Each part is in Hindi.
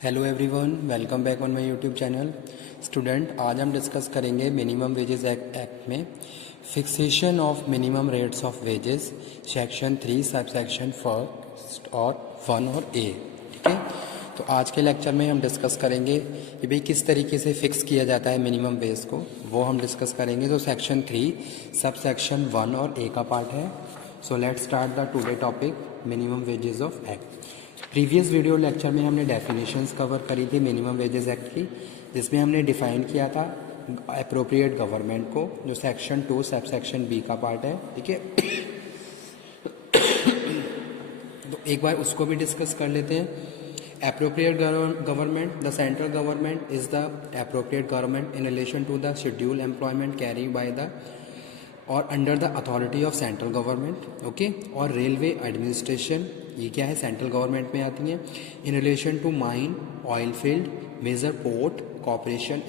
Hello everyone, welcome back on my YouTube channel. Student, आज हम डिस्कस करेंगे मिनिमम वेजेस एक्ट में fixation of minimum rates of wages, section 3 sub section first और 1 और ए। ठीक है, तो आज के लेक्चर में हम डिस्कस करेंगे कि भाई किस तरीके से फिक्स किया जाता है मिनिमम वेज को, वो हम डिस्कस करेंगे। तो सेक्शन 3 सब सेक्शन 1 और ए का पार्ट है। So let's start the today topic minimum wages of act. Previous video lecture में हमने डेफिनेशंस कवर करी थी मिनिमम वेजेस एक्ट की, जिसमें हमने डिफाइन किया था अप्रोप्रिएट गवर्नमेंट को, जो सेक्शन 2 सब सेक्शन बी का पार्ट है। ठीक है, तो एक बार उसको भी डिस्कस कर लेते हैं। Appropriate government, the central government is the appropriate government in relation to the schedule employment carry by the और under the authority of central government. Okay, और रेलवे एडमिनिस्ट्रेशन, ये क्या है, सेंट्रल गवर्नमेंट में आती हैं। In relation to mine, oil field, major port, corporation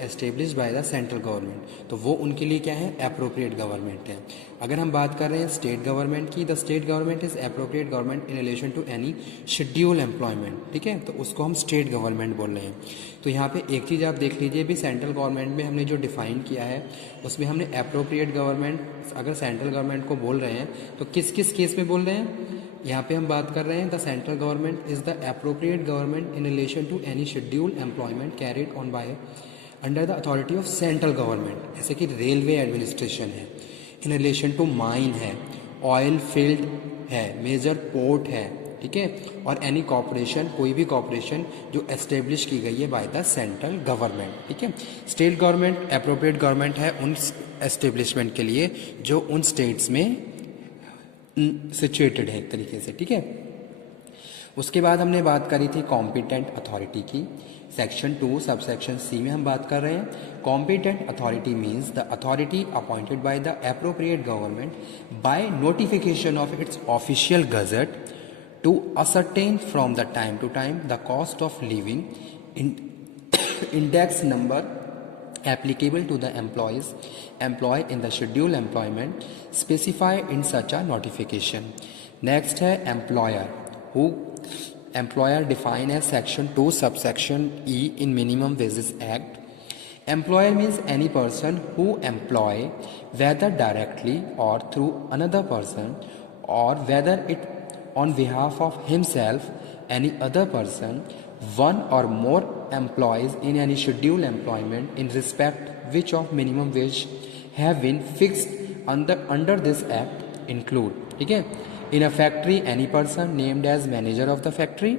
establish by the central government, तो वो उनके लिए क्या है, अप्रोप्रिएट गवर्नमेंट है। अगर हम बात कर रहे हैं स्टेट गवर्नमेंट की, the state government is appropriate government in relation to any schedule employment. ठीक है, तो उसको हम स्टेट गवर्नमेंट बोल रहे हैं। तो यहाँ पे एक चीज़ आप देख लीजिए भी, सेंट्रल गवर्नमेंट में हमने जो डिफाइन किया है उसमें हमने अप्रोप्रिएट गवर्नमेंट अगर सेंट्रल गवर्नमेंट को बोल रहे हैं तो किस किस केस में बोल रहे हैं। यहाँ पे हम बात कर रहे हैं the central government is the appropriate government in relation to any schedule employment carried on by under the authority of central government, जैसे कि रेलवे एडमिनिस्ट्रेशन है, इन रिलेशन टू माइन है, ऑयल फील्ड है, मेजर पोर्ट है। ठीक है, और एनी कॉर्पोरेशन, कोई भी कॉर्पोरेशन जो एस्टेब्लिश की गई है बाय द सेंट्रल गवर्नमेंट। ठीक है, स्टेट गवर्नमेंट अप्रोप्रिएट गवर्नमेंट है उन एस्टेब्लिशमेंट के लिए जो उन स्टेट्स में सिचुएटेड है एक तरीके से। ठीक है, उसके बाद हमने बात करी थी कॉम्पिटेंट अथॉरिटी की। सेक्शन 2 सब सेक्शन सी में हम बात कर रहे हैं। Competent authority means the authority appointed by the appropriate government by notification of its official gazette to ascertain from the time to time the cost of living, index number applicable to the employees employed in the scheduled employment specified in such a notification. Next है employer, who employer defined as section 2 subsection E in minimum wages act. Employer means any person who employ, whether directly or through another person, or whether it on behalf of himself, any other person, one or more employees in any scheduled employment in respect which of minimum wage have been fixed under this act include. ठीक है, in a factory any person named as manager of the factory,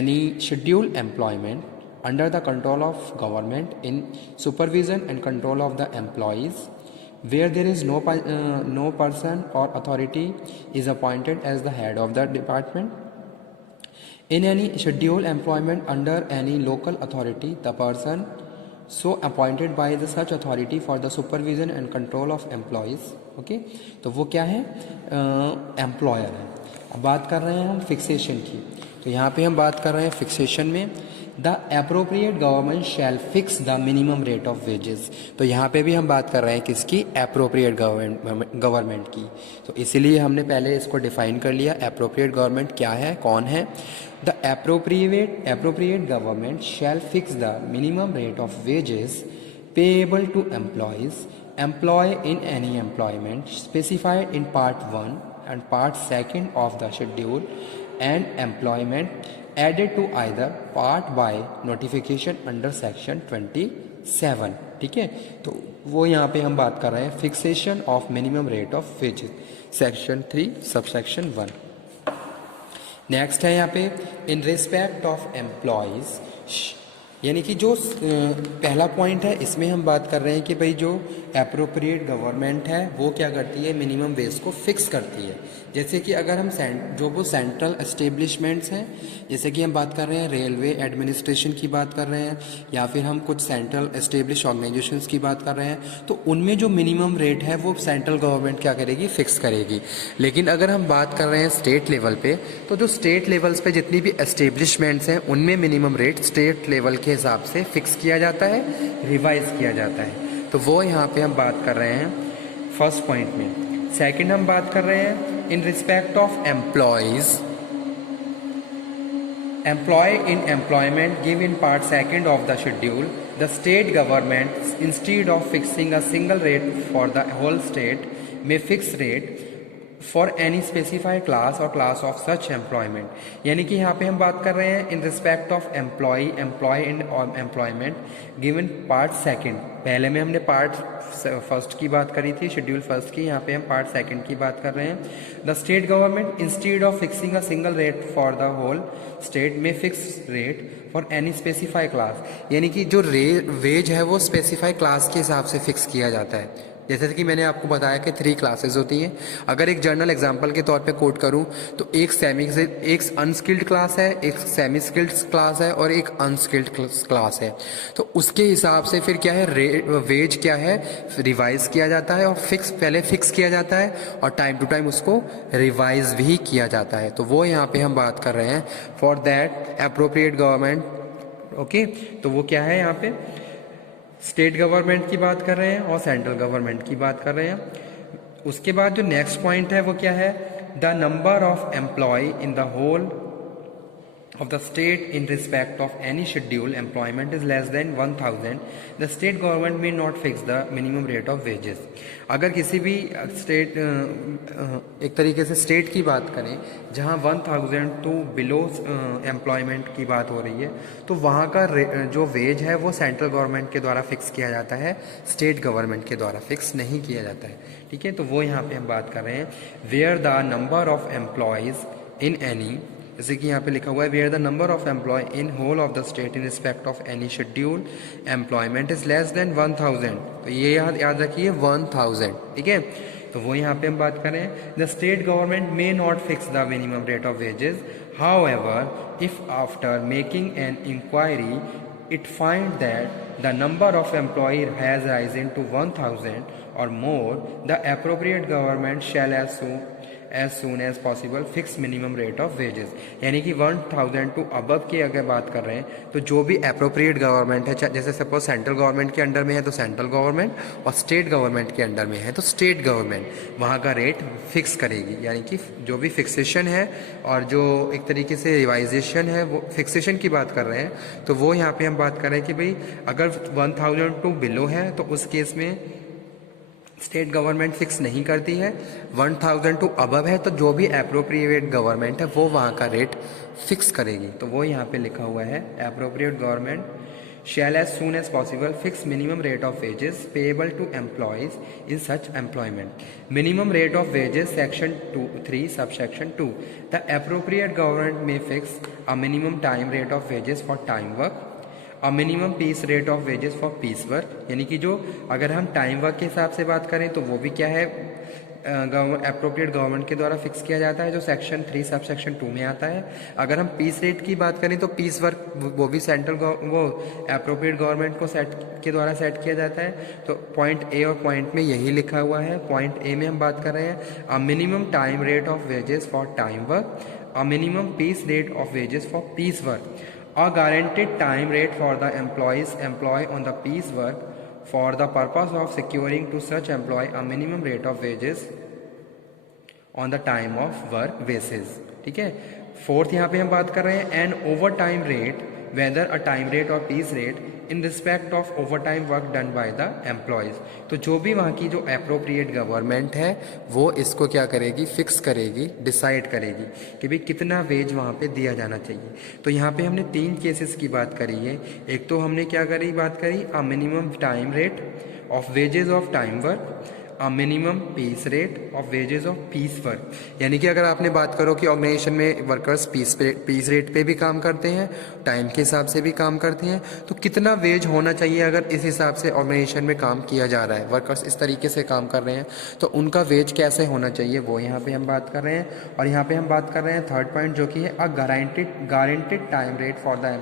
any scheduled employment under the control of government in supervision and control of the employees, where there is no person or authority is appointed as the head of the department. In any scheduled employment under any local authority, the person so appointed by the such authority for the supervision and control of employees. Okay, तो वो क्या है, एम्प्लॉयर है। अब बात कर रहे हैं हम फिक्सेशन की, तो यहाँ पे हम बात कर रहे हैं फिक्सेशन में the appropriate government shall fix the minimum rate of wages. तो यहाँ पे भी हम बात कर रहे हैं किसकी, अप्रोप्रिएट गवर्नमेंट की। तो इसीलिए हमने पहले इसको डिफाइन कर लिया, अप्रोप्रिएट गवर्नमेंट क्या है, कौन है। The appropriate government shall fix the minimum rate of wages payable to employees employ in any employment specified in part 1 and part 2 of the schedule and employment added to either part by notification under section 27. ठीक है, तो वो यहाँ पे हम बात कर रहे हैं fixation of minimum rate of wages, section 3 subsection 1। Next है यहाँ पे इन रिस्पेक्ट ऑफ एम्प्लॉयज, यानी कि जो पहला पॉइंट है इसमें हम बात कर रहे हैं कि भाई जो अप्रोप्रिएट गवर्नमेंट है वो क्या करती है, मिनिमम वेज को फिक्स करती है। जैसे कि अगर हम जो वो सेंट्रल एस्टेब्लिशमेंट्स हैं, जैसे कि हम बात कर रहे हैं रेलवे एडमिनिस्ट्रेशन की बात कर रहे हैं, या फिर हम कुछ सेंट्रल एस्टेब्लिश ऑर्गेनाइजेशंस की बात कर रहे हैं, तो उनमें जो मिनिमम रेट है वो सेंट्रल गवर्नमेंट क्या करेगी, फिक्स करेगी। लेकिन अगर हम बात कर रहे हैं स्टेट लेवल पे, तो जो स्टेट लेवल्स पे जितनी भी एस्टेब्लिशमेंट्स हैं उनमें मिनिमम रेट स्टेट लेवल के हिसाब से फिक्स किया जाता है, रिवाइज किया जाता है। तो वो यहाँ पे हम बात कर रहे हैं फर्स्ट पॉइंट में। सेकंड हम बात कर रहे हैं in respect of employees, Employee in employment give in part second of the schedule, the state government instead of fixing a single rate for the whole state may fix rate for any specified class or class of such employment. यानी कि यहाँ पे हम बात कर रहे हैं in respect of employ in employment given part second. पहले में हमने पार्ट फर्स्ट की बात करी थी, शेड्यूल फर्स्ट की, यहाँ पे हम पार्ट सेकंड की बात कर रहे हैं। The state government instead of fixing a single rate for the whole state में fix rate for any specify class, यानी कि जो वेज है वो स्पेसिफाई क्लास के हिसाब से फिक्स किया जाता है। जैसे कि मैंने आपको बताया कि 3 क्लासेस होती हैं। अगर एक जर्नल एग्जांपल के तौर पे कोट करूं तो एक अनस्किल्ड क्लास है, एक सेमी स्किल्ड क्लास है और एक अनस्किल्ड क्लास है। तो उसके हिसाब से फिर क्या है, वेज क्या है रिवाइज किया जाता है और पहले फिक्स किया जाता है और टाइम टू टाइम उसको रिवाइज भी किया जाता है। तो वो यहाँ पे हम बात कर रहे हैं for that appropriate government. Okay, तो वो क्या है, यहाँ पे स्टेट गवर्नमेंट की बात कर रहे हैं और सेंट्रल गवर्नमेंट की बात कर रहे हैं। उसके बाद जो नेक्स्ट पॉइंट है वो क्या है, the number of employ in the whole of the state in respect of any schedule employment is less than 1000, the state government may not fix the minimum rate of wages. अगर किसी भी स्टेट एक तरीके से स्टेट की बात करें जहां 1000 टू बिलो एम्प्लॉयमेंट की बात हो रही है, तो वहां का जो वेज है वो सेंट्रल गवर्नमेंट के द्वारा फिक्स किया जाता है, स्टेट गवर्नमेंट के द्वारा फिक्स नहीं किया जाता है। ठीक है, तो वो यहाँ पे हम बात कर रहे हैं where the number of employees in any, जैसे कि यहाँ पे लिखा हुआ है where the number of employ in whole of the state in respect of any schedule employment is less than 1000, तो ये याद रखिए 1000। ठीक है, तो वो यहाँ पे हम बात करें the state government may not fix the minimum rate of wages, however if after making an inquiry it find that the number of employee has risen to 1000 or more, the appropriate government shall as soon as possible fix minimum rate of wages। यानी कि 1000 टू अबव की अगर बात कर रहे हैं तो जो भी अप्रोप्रिएट गवर्नमेंट है, जैसे सपोज सेंट्रल गवर्नमेंट के अंडर में है तो सेंट्रल गवर्नमेंट और स्टेट गवर्नमेंट के अंडर में है तो स्टेट गवर्नमेंट वहाँ का रेट फिक्स करेगी। यानी कि जो भी फिक्सेशन है और जो एक तरीके से रिवाइजेशन है, वो फिक्सेशन की बात कर रहे हैं, तो वो यहाँ पे हम बात कर रहे हैं कि भाई अगर 1000 टू बिलो है तो उस केस में स्टेट गवर्नमेंट फिक्स नहीं करती है। 1000 टू अबव है तो जो भी अप्रोप्रिएट गवर्नमेंट है वो वहाँ का रेट फिक्स करेगी। तो वो यहाँ पे लिखा हुआ है appropriate government shall as soon as possible fix minimum rate of wages payable to employees in such employment. Minimum rate of wages section 3 subsection 2, the appropriate government may fix a minimum time rate of wages for time work, a minimum piece rate of wages for piece work. यानी कि जो अगर हम टाइम वर्क के हिसाब से बात करें तो वो भी क्या है अप्रोप्रिएट गवर्नमेंट के द्वारा फिक्स किया जाता है, जो सेक्शन 3 सब सेक्शन 2 में आता है। अगर हम पीस रेट की बात करें तो पीस वर्क वो भी वो अप्रोप्रिएट गवर्नमेंट को सेट के द्वारा सेट किया जाता है। तो पॉइंट ए और पॉइंट में यही लिखा हुआ है। पॉइंट ए में हम बात कर रहे हैं a minimum time rate of wages for time work, a minimum piece rate of wages for piece work, a guaranteed time rate for the employees employed on the piece work for the purpose of securing to such employee a minimum rate of wages on the time of work basis। ठीक है, फोर्थ यहाँ पे हम बात कर रहे हैं an overtime rate whether a time rate और piece rate in respect of overtime work done by the employees. तो जो भी वहाँ की जो अप्रोप्रिएट गवर्नमेंट है वो इसको क्या करेगी, फिक्स करेगी, डिसाइड करेगी कि भाई कितना वेज वहाँ पे दिया जाना चाहिए। तो यहाँ पे हमने 3 केसेस की बात करी है। एक तो हमने क्या करी, बात करी a minimum time rate of wages of time work, a minimum piece rate of wages of piece work. यानी कि अगर आपने बात करो कि ऑर्गेनाइजेशन में वर्कर्स पीस रेट पे भी काम करते हैं, टाइम के हिसाब से भी काम करते हैं, तो कितना वेज होना चाहिए अगर इस हिसाब से ऑर्गेनाइजेशन में काम किया जा रहा है, वर्कर्स इस तरीके से काम कर रहे हैं तो उनका वेज कैसे होना चाहिए, वो यहाँ पे हम बात कर रहे हैं। और यहाँ पे हम बात कर रहे हैं थर्ड पॉइंट जो कि है a guaranteed time rate for the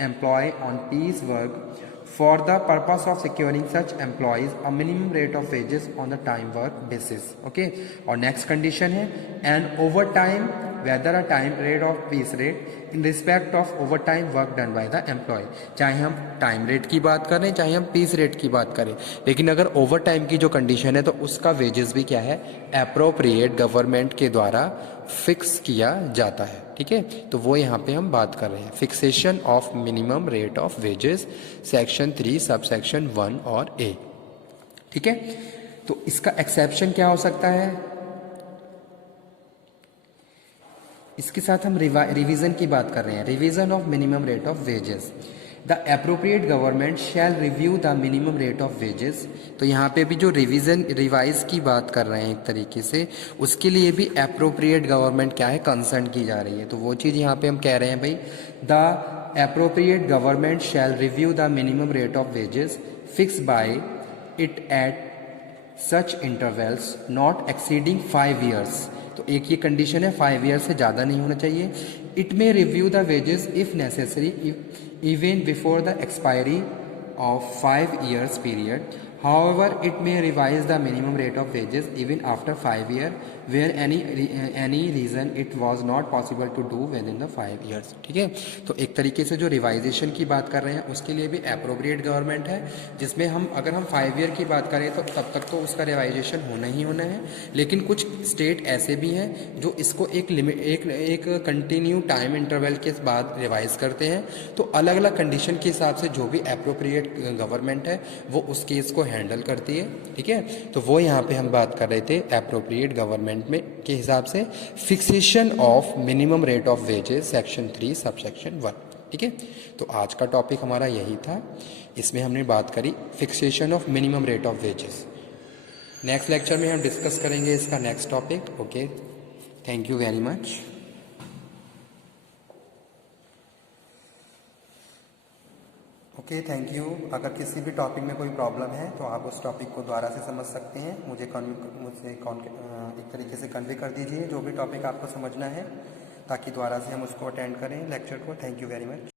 employee on piece work for the purpose of securing such employees a minimum rate of wages on the time work basis। okay, और next condition है an overtime whether a time rate of piece rate in respect of overtime work done by the employee। चाहे हम टाइम रेट की बात करें चाहे हम पीस रेट की बात करें, लेकिन अगर ओवर टाइम की जो कंडीशन है तो उसका वेजेस भी क्या है, अप्रोप्रिएट गवर्नमेंट के द्वारा फिक्स किया जाता है। ठीक है, तो वो यहाँ पे हम बात कर रहे हैं। Fixation of minimum rate of wages, section 3 sub section 1 और ए। ठीक है, तो इसका एक्सेप्शन क्या हो सकता है? इसके साथ हम रिवीजन की बात कर रहे हैं। Revision of minimum rate of wages, the appropriate government shell review the minimum rate of wages. तो यहाँ पे भी जो रिवाइज की बात कर रहे हैं एक तरीके से, उसके लिए भी एप्रोप्रिएट गवर्नमेंट क्या है, कंसर्न की जा रही है। तो वो चीज़ यहाँ पे हम कह रहे हैं भाई, the appropriate government shell review the minimum rate of wages fix by it at such intervals not exceeding 5 years. तो एक ये कंडीशन है, 5 ईयर से ज़्यादा नहीं होना चाहिए। It may review the wages if necessary even before the expiry of 5 years period. However, it may revise the minimum rate of wages even after 5 years where any reason it was not possible to do within the 5 years। ठीक है, तो एक तरीके से जो रिवाइजेशन की बात कर रहे हैं उसके लिए भी एप्रोप्रिएट गवर्नमेंट है, जिसमें हम अगर हम 5 ईयर की बात करें तो तब तक तो उसका रिवाइजेशन होना ही होना है। लेकिन कुछ स्टेट ऐसे भी हैं जो इसको एक लिमिट एक कंटिन्यू टाइम इंटरवल के बाद रिवाइज करते हैं। तो अलग अलग कंडीशन के हिसाब से जो भी एप्रोप्रिएट गवर्नमेंट है वो उस केस को हैंडल करती है। ठीक है, तो वो यहाँ पे हम बात कर रहे थे एप्रोप्रिएट गवर्नमेंट में के हिसाब से fixation of minimum rate of wages section 3 sub section 1। ठीक है, तो आज का टॉपिक हमारा यही था, इसमें हमने बात करी fixation of minimum rate of wages. Next lecture में हम डिस्कस करेंगे इसका next topic. Okay, thank you very much. Okay, thank you. अगर किसी भी टॉपिक में कोई प्रॉब्लम है तो आप उस टॉपिक को दोबारा से समझ सकते हैं। मुझसे एक तरीके से कन्वे कर दीजिए जो भी टॉपिक आपको समझना है, ताकि दोबारा से हम उसको अटेंड करें लेक्चर को। Thank you very much.